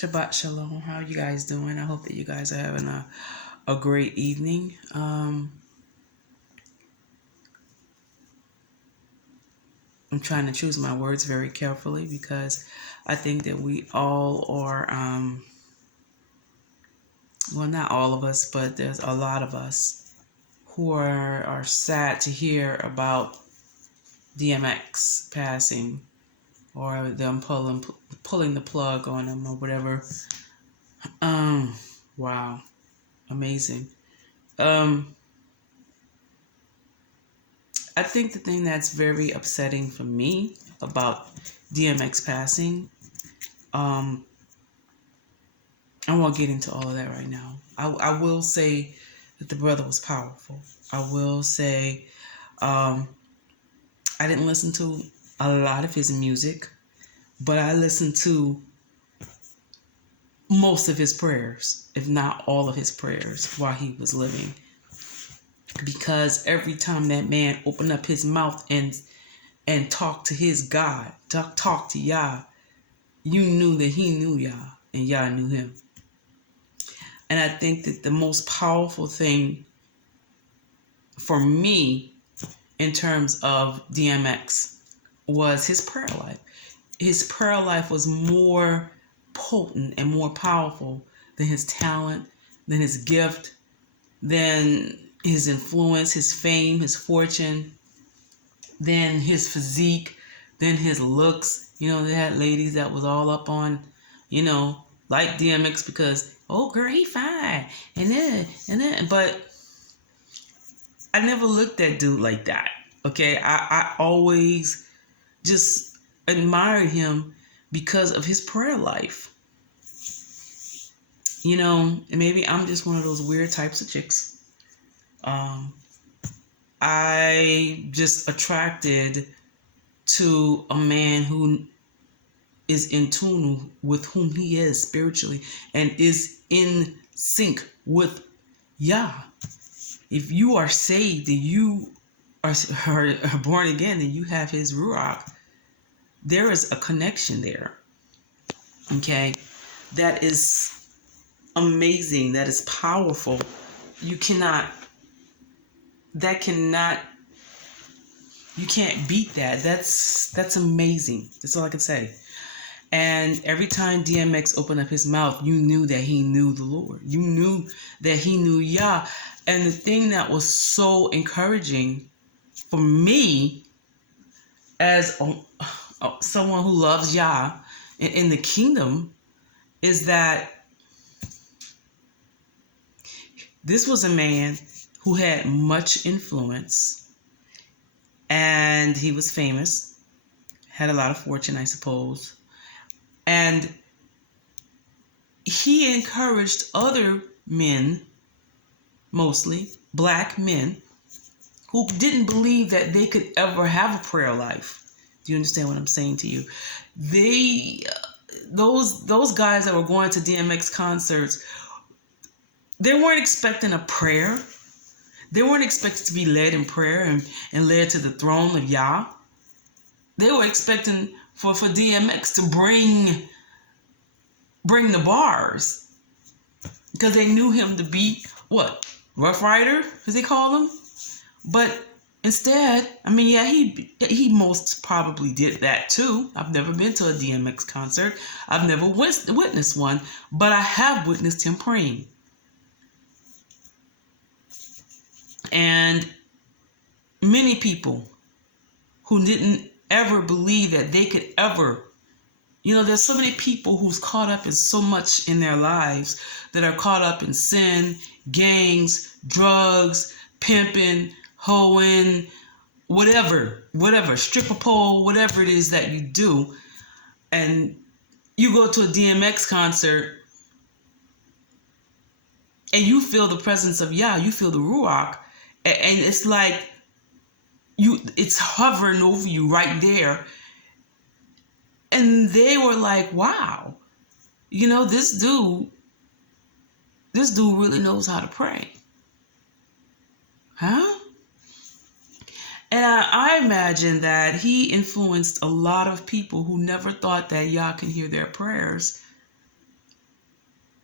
Shabbat Shalom. How are you guys doing? I hope that you guys are having a great evening. I'm trying to choose my words very carefully because I think that we all are, well, not all of us, but there's a lot of us who are sad to hear about DMX passing or them pulling the plug on him or whatever. Wow, amazing. Um, I think the thing that's very upsetting for me about DMX passing, um, I won't get into all of that right now. I will say that the brother was powerful. I will say I didn't listen to a lot of his music, but I listened to most of his prayers, if not all of his prayers, while he was living. Because every time that man opened up his mouth and talked to his God, talk to Yah, you knew that he knew Yah and Yah knew him. And I think that the most powerful thing for me in terms of DMX was his prayer life. His prayer life was more potent and more powerful than his talent, than his gift, than his influence, his fame, his fortune, than his physique, than his looks. You know, they had ladies that was all up on, like DMX because, oh girl, he fine. But I never looked at dude like that. Okay. I always just admired him because of his prayer life. And maybe I'm just one of those weird types of chicks. I just attracted to a man who is in tune with whom he is spiritually and is in sync with Yah. If you are saved and you are born again and you have his Ruach, there is a connection there. Okay? That is amazing. That is powerful. You can't beat that. That's amazing. That's all I can say. And every time DMX opened up his mouth, you knew that he knew the Lord. You knew that he knew Yah. And the thing that was so encouraging for me as someone who loves Yah in the kingdom is that this was a man who had much influence and he was famous, had a lot of fortune, I suppose. And he encouraged other men, mostly black men, who didn't believe that they could ever have a prayer life. Do you understand what I'm saying to you? Those guys that were going to DMX concerts, they weren't expecting a prayer. They weren't expected to be led in prayer and led to the throne of Yah. They were expecting for DMX to bring the bars, because they knew him to be what? Rough Rider, as they call him. But instead, he most probably did that too. I've never been to a DMX concert. I've never witnessed one, but I have witnessed him praying. And many people who didn't ever believe that they could ever, there's so many people who's caught up in so much in their lives that are caught up in sin, gangs, drugs, pimping, hoeing, whatever, stripper pole, whatever it is that you do. And you go to a DMX concert and you feel the presence of Yah, you feel the Ruach, and it's like it's hovering over you right there. And they were like, wow, this dude really knows how to pray. Huh? And I imagine that he influenced a lot of people who never thought that Yah can hear their prayers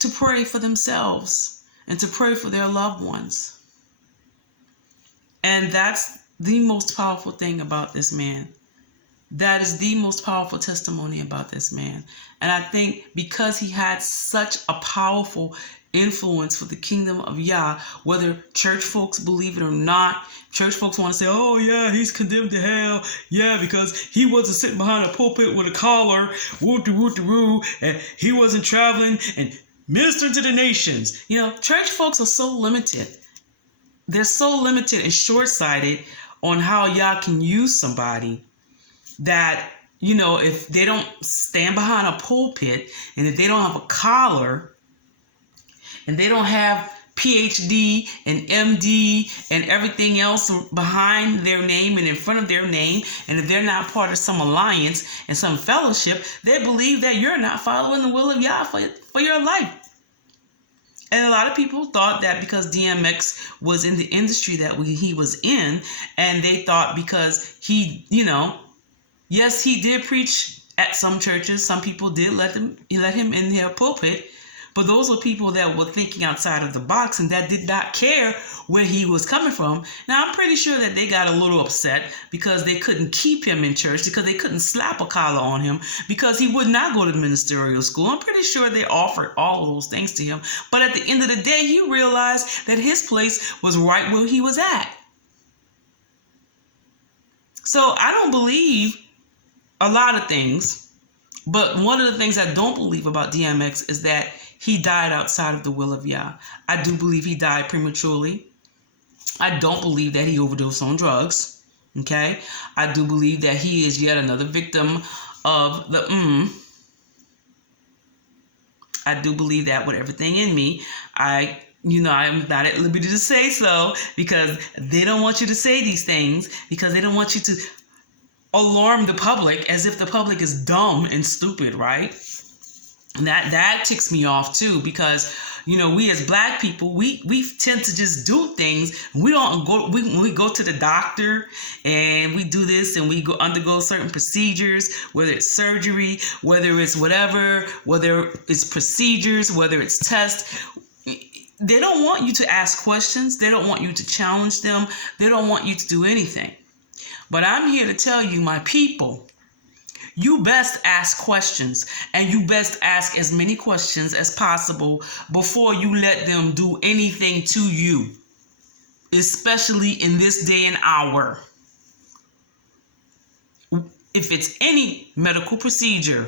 to pray for themselves and to pray for their loved ones. And that's the most powerful thing about this man. That is the most powerful testimony about this man. And I think because he had such a powerful influence for the kingdom of Yah, whether church folks believe it or not, church folks want to say, oh yeah, he's condemned to hell. Yeah, because he wasn't sitting behind a pulpit with a collar, woo-de-woo-de-woo, and he wasn't traveling and ministering to the nations. You know, church folks are so limited. They're so limited and short-sighted on how Yah can use somebody that, you know, if they don't stand behind a pulpit and if they don't have a collar and they don't have PhD and MD and everything else behind their name and in front of their name, and if they're not part of some alliance and some fellowship, they believe that you're not following the will of Yah for your life. And a lot of people thought that because DMX was in the industry that he was in, and they thought because he, you know, yes, he did preach at some churches. Some people did let him in their pulpit. But those were people that were thinking outside of the box and that did not care where he was coming from. Now, I'm pretty sure that they got a little upset because they couldn't keep him in church, because they couldn't slap a collar on him, because he would not go to ministerial school. I'm pretty sure they offered all of those things to him. But at the end of the day, he realized that his place was right where he was at. So I don't believe a lot of things, but one of the things I don't believe about DMX is that he died outside of the will of Yah. I do believe he died prematurely. I don't believe that he overdosed on drugs. Okay? I do believe that he is yet another victim of the I do believe that with everything in me. I'm not at liberty to say so because they don't want you to say these things, because they don't want you to alarm the public as if the public is dumb and stupid, right? And that ticks me off too, because you know, we as black people, we tend to just do things. We don't go, when we go to the doctor and we do this and we undergo certain procedures, whether it's surgery, whether it's whatever, whether it's procedures, whether it's tests, they don't want you to ask questions. They don't want you to challenge them. They don't want you to do anything. But I'm here to tell you, my people, you best ask questions, and you best ask as many questions as possible before you let them do anything to you, especially in this day and hour. If it's any medical procedure,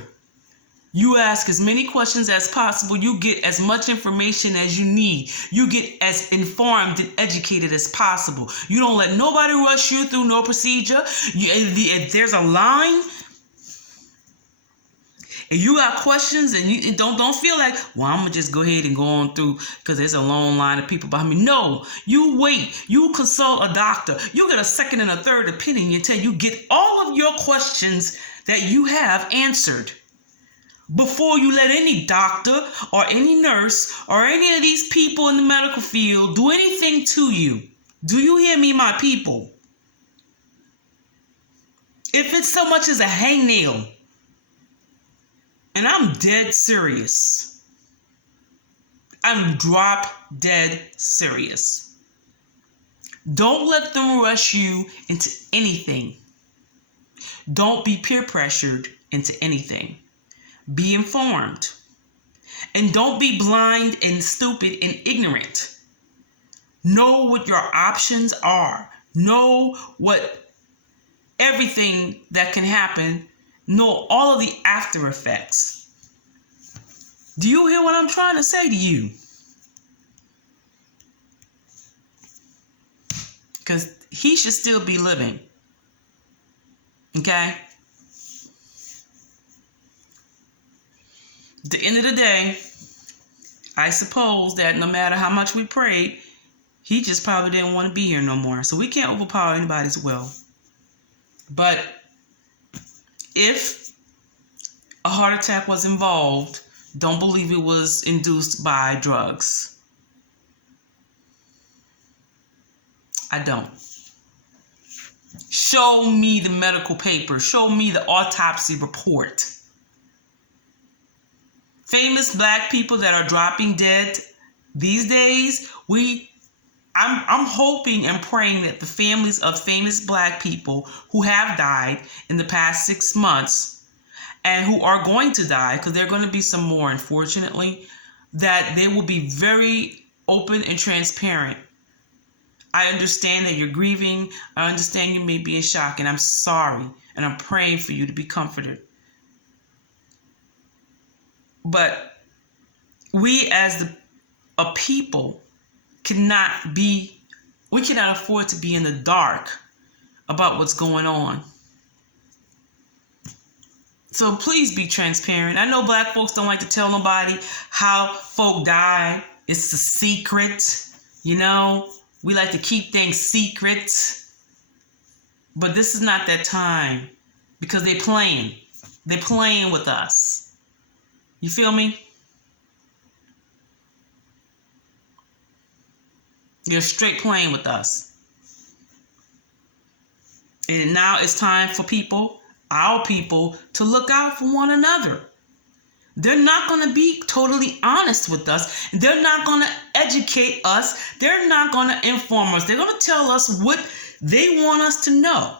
you ask as many questions as possible. You get as much information as you need. You get as informed and educated as possible. You don't let nobody rush you through no procedure. If there's a line, and you got questions, and you don't feel like, well, I'm gonna just go ahead and go on through because there's a long line of people behind me. No, you wait. You consult a doctor. You get a second and a third opinion until you get all of your questions that you have answered before you let any doctor or any nurse or any of these people in the medical field do anything to you. Do you hear me, my people? If it's so much as a hangnail, and I'm dead serious. I'm drop dead serious. Don't let them rush you into anything. Don't be peer pressured into anything. Be informed. And don't be blind and stupid and ignorant. Know what your options are. Know what everything that can happen. Know all of the after effects. Do you hear what I'm trying to say to you? Because he should still be living. Okay? At the end of the day, I suppose that no matter how much we prayed, he just probably didn't want to be here no more. So we can't overpower anybody's will. But if a heart attack was involved, don't believe it was induced by drugs. I don't. Show me the medical paper. Show me the autopsy report famous black people that are dropping dead these days, I'm hoping and praying that the families of famous black people who have died in the past 6 months and who are going to die, because there are going to be some more, unfortunately, that they will be very open and transparent. I understand that you're grieving. I understand you may be in shock, and I'm sorry, and I'm praying for you to be comforted. But we as a people we cannot afford to be in the dark about what's going on. So please be transparent. I know black folks don't like to tell nobody how folk die. It's a secret, you know. We like to keep things secret. But this is not that time, because they're playing. They're playing with us. You feel me? They're straight playing with us. And now it's time for our people, to look out for one another. They're not going to be totally honest with us. They're not going to educate us. They're not going to inform us. They're going to tell us what they want us to know.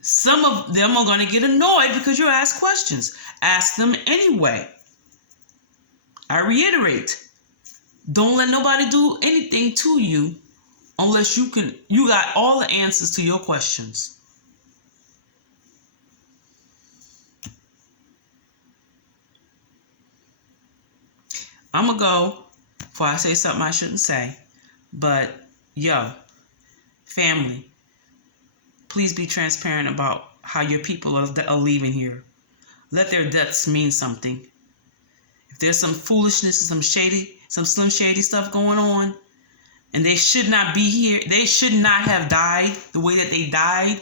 Some of them are going to get annoyed because you ask questions. Ask them anyway. I reiterate, don't let nobody do anything to you unless you got all the answers to your questions. I'm going to go before I say something I shouldn't say. But, family, please be transparent about how your people are leaving here. Let their deaths mean something. If there's some foolishness, some slim shady stuff going on, and they should not be here, they should not have died the way that they died,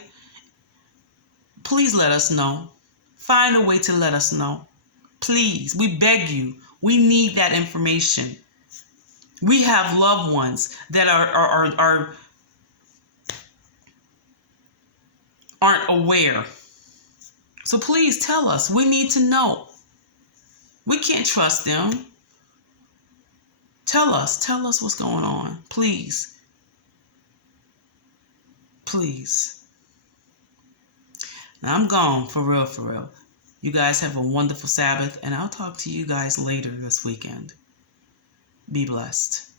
please let us know. Find a way to let us know. Please, we beg you. We need that information. We have loved ones that aren't aware. So please tell us. We need to know. We can't trust them. Tell us what's going on. Please. Please. Now I'm gone, for real, for real. You guys have a wonderful Sabbath, and I'll talk to you guys later this weekend. Be blessed.